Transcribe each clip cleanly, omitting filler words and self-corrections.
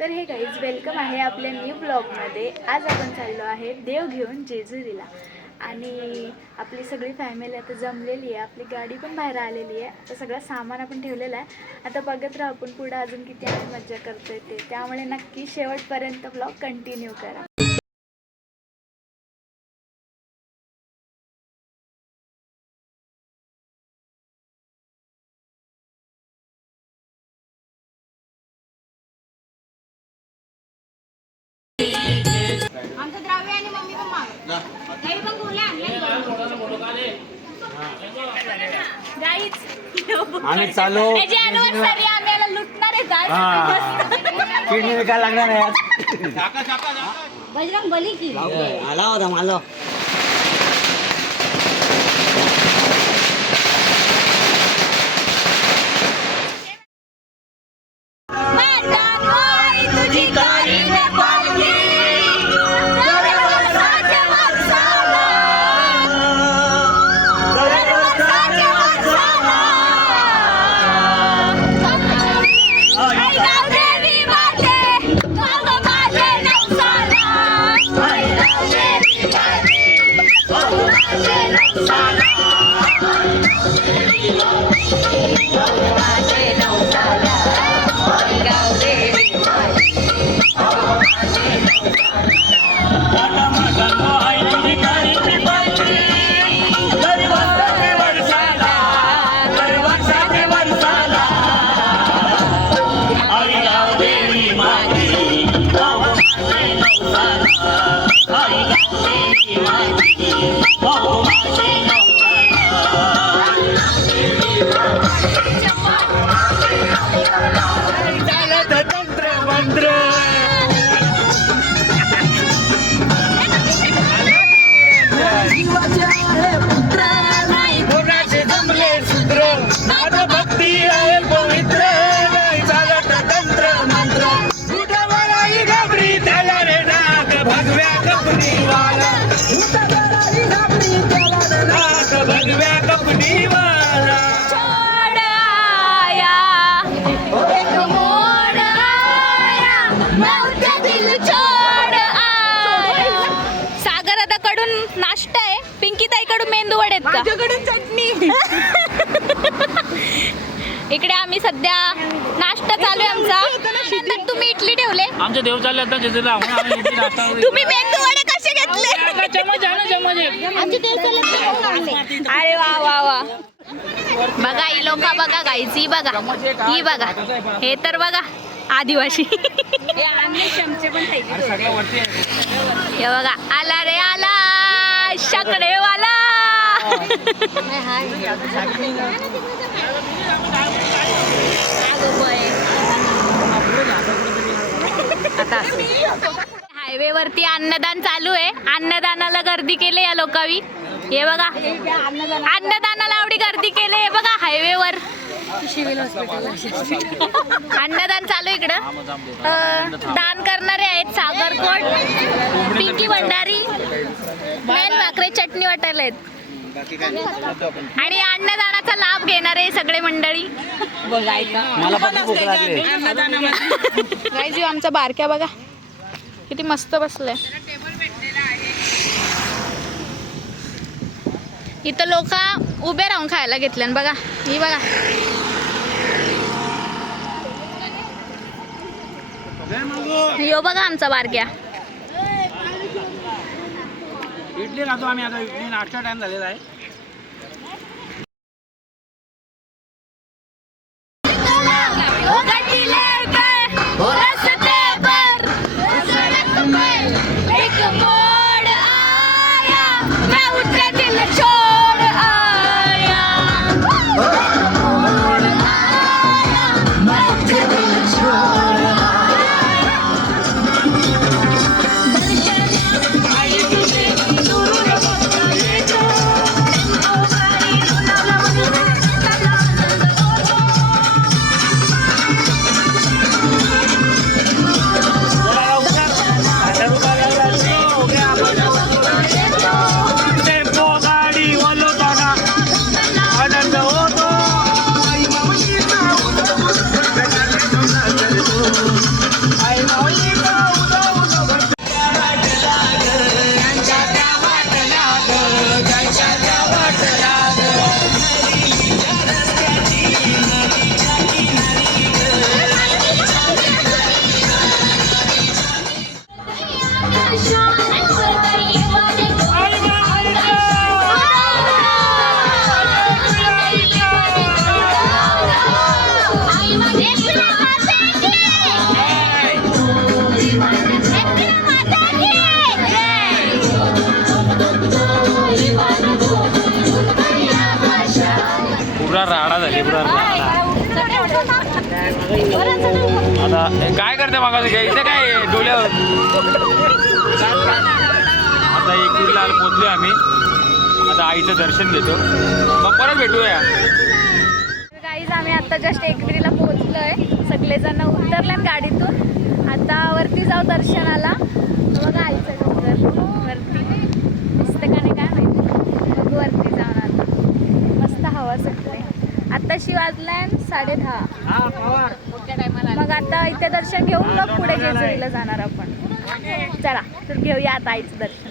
तर हे guys welcome आहे आपल्या न्यू ब्लॉगमध्ये। आज आपण चाललो आहे देव घेऊन जेजुरीला आणि आपली सगळी फॅमिली आता जमलेली आहे। आपली गाडी पण बाहेर आलेली आहे। आता सगळं सामान आपण ठेवलेलं आहे। आता बघत राहा आपण पुढे अजून किती आम्ही मज्जा करतोय ते, त्यामुळे नक्की शेवटपर्यंत ब्लॉग कंटिन्यू करा। आमचं द्रव्य आणि मम्मी पण माग काही पण बोलले आम्ही चालू आम्हाला लुटणार आहे। किडनी विकायला लागणार आहे। बजरंग बली की आला होता मला नाश्ता आहे, पिंकी ताईकडून मेंदू वडे आहेत का? माझ्याकडून चटणी। इकडे आम्ही सध्या नाश्ता चालू आहे आमचा। नंतर तुम्ही इडली ठेवले, आमचे देव चालले आता जेजुरीला तुम्ही मेंदू वडे कसे घेतले? अरे वा वा वा, बघा ही लोक बघा गाईच, ही बघा ही बघा, हे तर बघा आदिवासी। हे बघा आला रे आला शकडेवाला। हायवे वरती अन्नदान चालू आहे। अन्नदानाला गर्दी केली या लोकांनी। हे बघा अन्नदानाला एवढी गर्दी केली, हे बघा हायवे वर अन्नदान चालू इकडं। दान करणारे आहेत सागरकोट, पिंकी भंडारी, मेन भाकरे चटणी वाटायला आहेत आणि अन्नदानाचा लाभ घेणारे सगळे मंडळी। मला पण भूक लागली। आमचा बारक्या बघा किती मस्त बसलाय। इथं लोक उभे राहून खायला घेतले बघा, ही बघा यो बघा आमचा बारक्या। इडली खातो आम्ही आता, इडली नाश्ता टाइम झालेला आहे। आता काय करते मग इथे काय डोल्यावर आता एकविरीला पोहोचलोय आम्ही. आता आईचं दर्शन घेतो मग परत भेटूया. गाईज आम्ही आता जस्ट एकविरीला पोहोचलोय. सगळेजण उतरले गाडीतून. आता वरती जाऊ दर्शनाला. बघा आईचं डोंगर वरती दिसतं का नाही काय माहिती. बघू वरती जाऊन आता मस्त हवा सुटते. आत्ताशी वाजलाय 10:30. मग आता इथे दर्शन घेऊन मग पुढे जेजुरीला जाणार आपण. चला तर घेऊया आता आईचं दर्शन.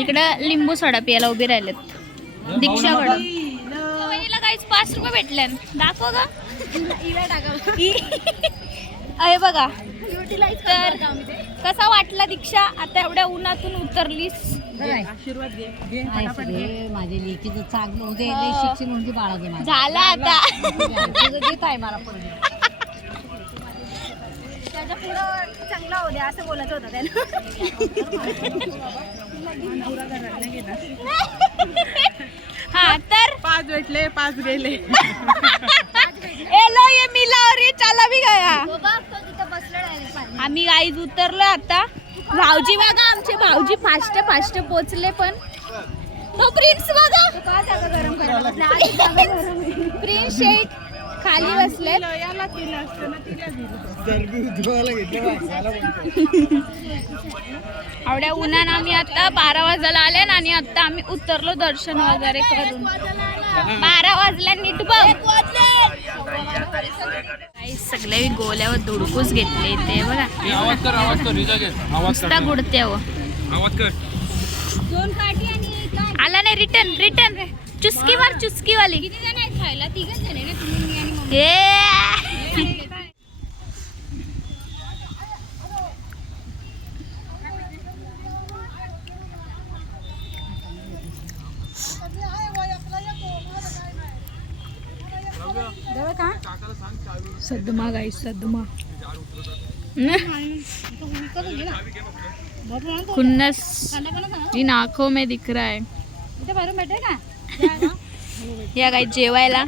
इकडं लिंबू सोडा प्यायला उभे राहिलेत. दीक्षाकडं काहीच 5 रुपये भेटले. दाखव ग. अरे बघा तर कसा वाटला दीक्षा आता एवढ्या उन्हातून उतरलीस. आशीर्वाद घे माझे लेकीचं चांगलं होते शिक्षण म्हणजे बाळाचं झालं आता. देत आहे मला त्याच्या पुढं चांगला होते असं बोलत होतं त्यानं. हा तर 5 भेटले 5 गेले. एलो ये मिला और ये चला भी गया. आम्ही गाईज उतरलो आता. भाऊजी बघा आमचे भाऊजी फास्ट पोचले. पण तो प्रिन्स बघा प्रिन्स शेट खाली बसले. एवढ्या उन्हानं आम्ही आता 12 वाजायला आले आणि आता आम्ही उतरलो दर्शन वगैरे करून. 12 वाजल्या नीट बघ. सगळे गोल्यावर धुडकूस घेतले ते बघा. नुसता गुडत्यावर आला नाही. रिटर्न चुस्की मार चुस्की वाली. खायला 3 जण आहे ना तुम्ही आणि मम्मी. सदमा गाइस सदमा. खुन्नस इन आंखों में दिख रहा है. या गाइस जेवायला.